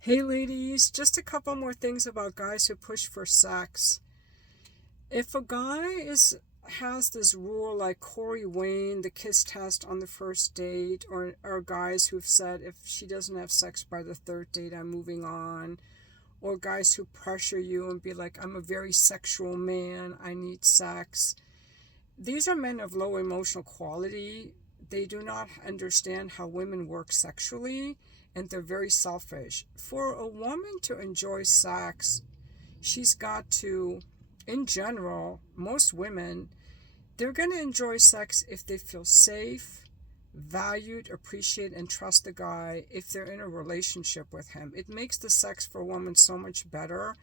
Hey ladies, just a couple more things about guys who push for sex. If a guy has this rule like Corey Wayne, the kiss test on the first date, or guys who've said if she doesn't have sex by the third date, I'm moving on, or guys who pressure you and be like, I'm a very sexual man, I need sex. These are men of low emotional quality. They do not understand how women work sexually, and they're very selfish. For a woman to enjoy sex, she's got to, in general, most women, they're going to enjoy sex if they feel safe, valued, appreciate, and trust the guy if they're in a relationship with him. It makes the sex for a woman so much better.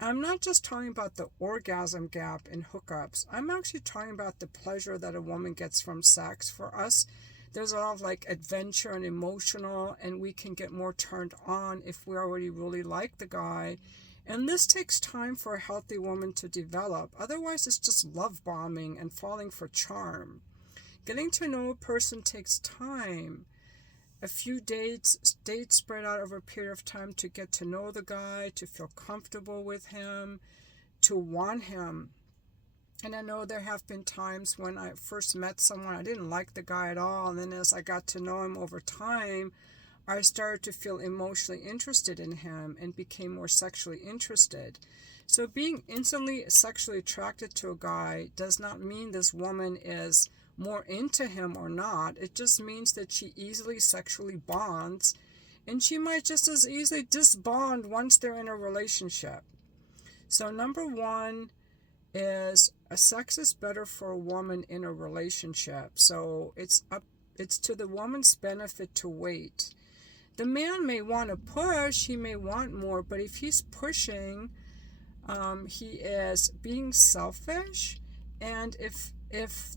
I'm not just talking about the orgasm gap in hookups. I'm actually talking about the pleasure that a woman gets from sex. For us, there's a lot of like adventure and emotional, and we can get more turned on if we already really like the guy. And this takes time for a healthy woman to develop. Otherwise, it's just love bombing and falling for charm. Getting to know a person takes time. A few dates spread out over a period of time to get to know the guy, to feel comfortable with him, to want him. And I know there have been times when I first met someone, I didn't like the guy at all. And then as I got to know him over time, I started to feel emotionally interested in him and became more sexually interested. So being instantly sexually attracted to a guy does not mean this woman is more into him or not. It just means that she easily sexually bonds, and she might just as easily disbond once they're in a relationship. So number one is sex is better for a woman in a relationship. So it's to the woman's benefit to wait. The man may want to push, he may want more, but if he's pushing, he is being selfish. And if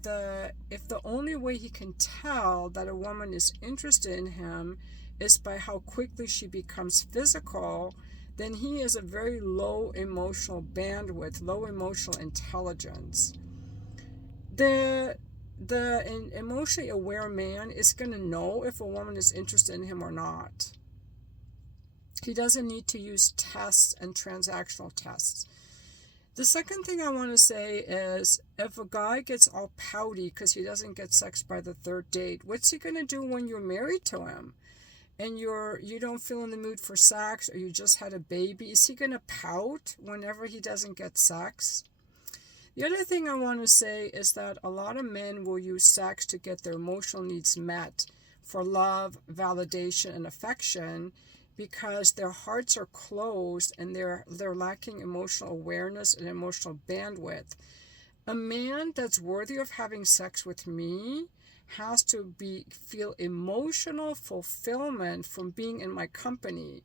the only way he can tell that a woman is interested in him is by how quickly she becomes physical, then he is a very low emotional bandwidth, low emotional intelligence. The emotionally aware man is going to know if a woman is interested in him or not. He doesn't need to use tests and transactional tests. The second thing I want to say is if a guy gets all pouty because he doesn't get sex by the third date, what's he going to do when you're married to him and you don't feel in the mood for sex, or you just had a baby? Is he going to pout whenever he doesn't get sex? The other thing I want to say is that a lot of men will use sex to get their emotional needs met for love, validation, and affection, because their hearts are closed and they're lacking emotional awareness and emotional bandwidth. A man that's worthy of having sex with me has to feel emotional fulfillment from being in my company,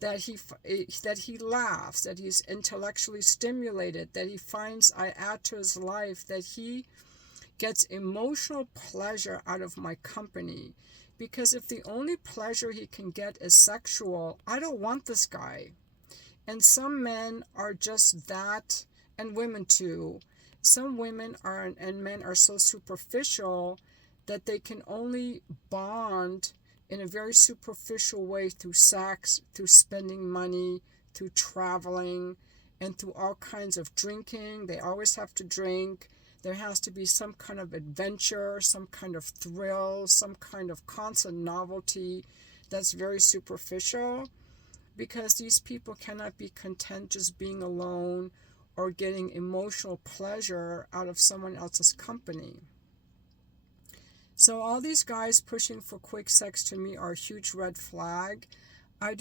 that he laughs, that he's intellectually stimulated, that he finds I add to his life, that he gets emotional pleasure out of my company. Because if the only pleasure he can get is sexual, I don't want this guy. And some men are just that, and women too. Some women and men are so superficial that they can only bond in a very superficial way through sex, through spending money, through traveling, and through all kinds of drinking. They always have to drink. There has to be some kind of adventure, some kind of thrill, some kind of constant novelty that's very superficial, because these people cannot be content just being alone or getting emotional pleasure out of someone else's company. So all these guys pushing for quick sex to me are a huge red flag. I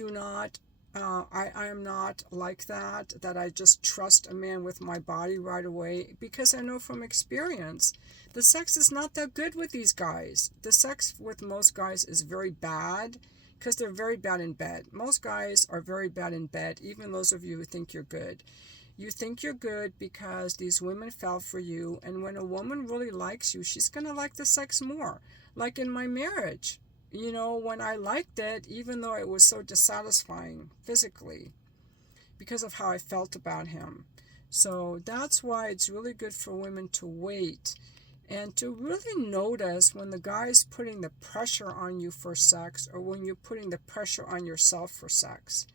am not like that I just trust a man with my body right away, because I know from experience the sex is not that good with these guys. The sex with most guys is very bad because they're very bad in bed. Most guys are very bad in bed, even those of you who think you're good. You think you're good because these women fell for you, and when a woman really likes you, she's going to like the sex more. Like in my marriage, when I liked it, even though it was so dissatisfying physically because of how I felt about him. So that's why it's really good for women to wait. And to really notice when the guy's putting the pressure on you for sex, or when you're putting the pressure on yourself for sex.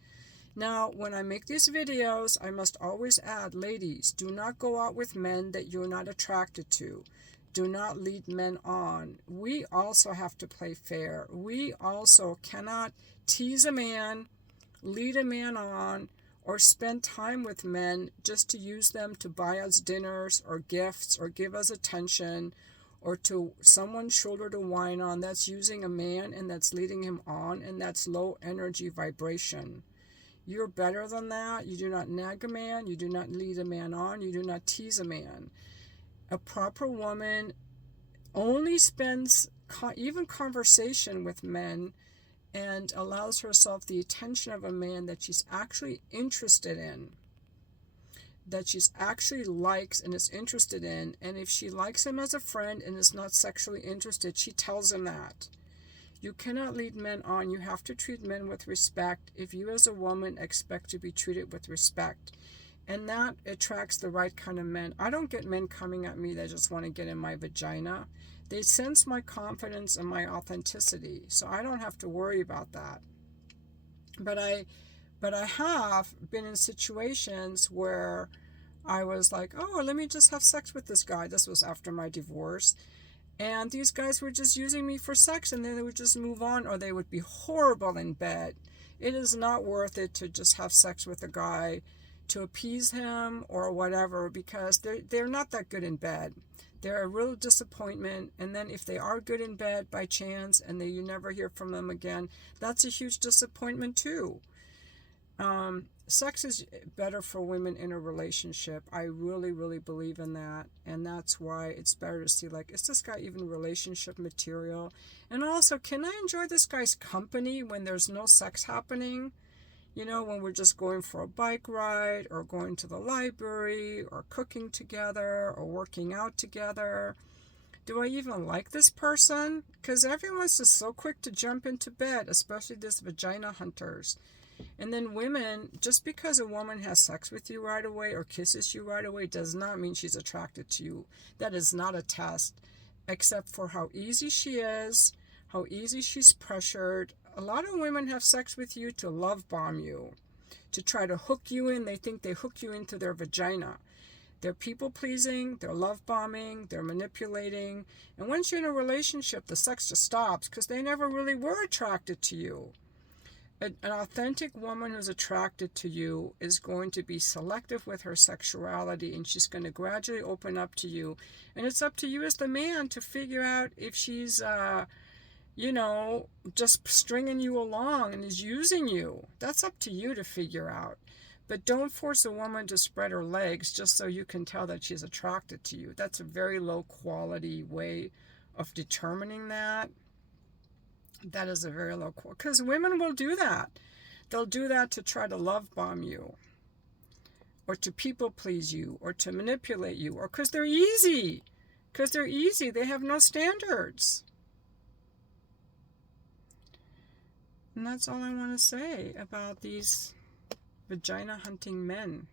Now, when I make these videos, I must always add, ladies, do not go out with men that you're not attracted to. Do not lead men on. We also have to play fair. We also cannot tease a man, lead a man on, or spend time with men just to use them to buy us dinners or gifts or give us attention, or to someone's shoulder to whine on. That's using a man and that's leading him on, and that's low energy vibration. You're better than that. You do not nag a man. You do not lead a man on. You do not tease a man. A proper woman only spends even conversation with men and allows herself the attention of a man that she's actually interested in, that she's actually likes and is interested in. And if she likes him as a friend and is not sexually interested, she tells him that. You cannot lead men on. You have to treat men with respect if you as a woman expect to be treated with respect. And that attracts the right kind of men. I don't get men coming at me that just want to get in my vagina. They sense my confidence and my authenticity, so I don't have to worry about that. But I have been in situations where I was like, oh, let me just have sex with this guy. This was after my divorce. And these guys were just using me for sex, and then they would just move on, or they would be horrible in bed. It is not worth it to just have sex with a guy to appease him or whatever, because they're not that good in bed. They're a real disappointment. And then if they are good in bed by chance and you never hear from them again, that's a huge disappointment too. Sex is better for women in a relationship. I really, really believe in that. And that's why it's better to see, like, is this guy even relationship material? And also, can I enjoy this guy's company when there's no sex happening? You know, when we're just going for a bike ride, or going to the library, or cooking together, or working out together. Do I even like this person? Because everyone's just so quick to jump into bed, especially these vagina hunters. And then women, just because a woman has sex with you right away or kisses you right away does not mean she's attracted to you. That is not a test, except for how easy she is, how easy she's pressured. A lot of women have sex with you to love bomb you, to try to hook you in. They think they hook you into their vagina. They're people pleasing, they're love bombing, they're manipulating. And once you're in a relationship, the sex just stops because they never really were attracted to you. An authentic woman who's attracted to you is going to be selective with her sexuality, and she's going to gradually open up to you. And it's up to you as the man to figure out if she's just stringing you along and is using you. That's up to you to figure out. But don't force a woman to spread her legs just so you can tell that she's attracted to you. That's a very low quality way of determining that. That is a very low quality. Because women will do that. They'll do that to try to love bomb you, or to people please you, or to manipulate you, or because they're easy. Because they're easy. They have no standards. And that's all I want to say about these vagina hunting men.